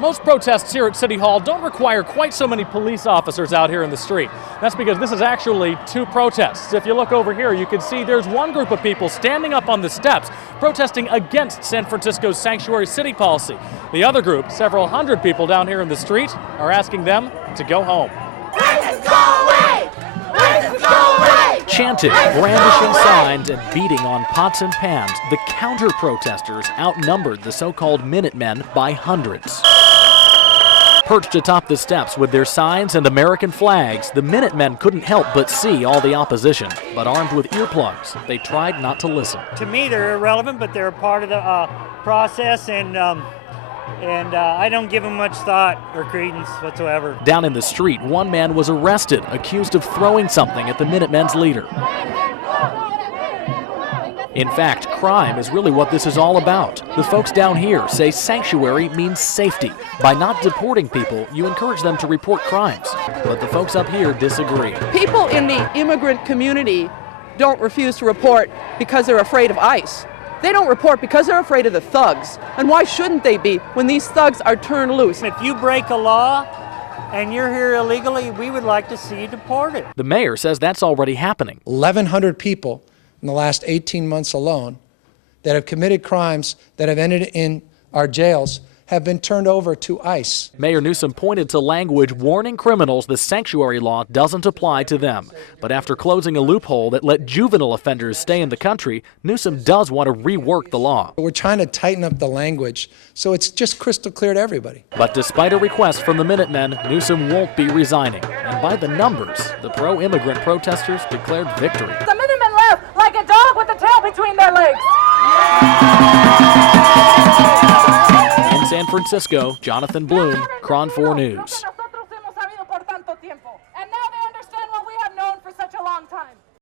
Most protests here at City Hall don't require quite so many police officers out here in the street. That's because this is actually two protests. If you look over here, you can see there's one group of people standing up on the steps protesting against San Francisco's sanctuary city policy. The other group, several hundred people down here in the street, are asking them to go home. Racists go away! Racists go away! Chanting, brandishing signs, and beating on pots and pans, the counter-protesters outnumbered the so-called Minutemen by hundreds. Perched atop the steps with their signs and American flags, the Minutemen couldn't help but see all the opposition. But armed with earplugs, they tried not to listen. To me, they're irrelevant, but they're a part of the process, and I don't give them much thought or credence whatsoever. Down in the street, one man was arrested, accused of throwing something at the Minutemen's leader. In fact, crime is really what this is all about. The folks down here say sanctuary means safety. By not deporting people, you encourage them to report crimes. But the folks up here disagree. People in the immigrant community don't refuse to report because they're afraid of ICE. They don't report because they're afraid of the thugs. And why shouldn't they be when these thugs are turned loose? If you break a law and you're here illegally, we would like to see you deported. The mayor says that's already happening. 1,100 people in the last 18 months alone that have committed crimes that have ended in our jails have been turned over to ICE. Mayor Newsom pointed to language warning criminals the sanctuary law doesn't apply to them. But after closing a loophole that let juvenile offenders stay in the country, Newsom does want to rework the law. We're trying to tighten up the language so it's just crystal clear to everybody. But despite a request from the Minutemen, Newsom won't be resigning. And by the numbers, the pro-immigrant protesters declared victory. The Minutemen left like a dog with a tail between their legs. In San Francisco, Jonathan Bloom, KRON 4 News.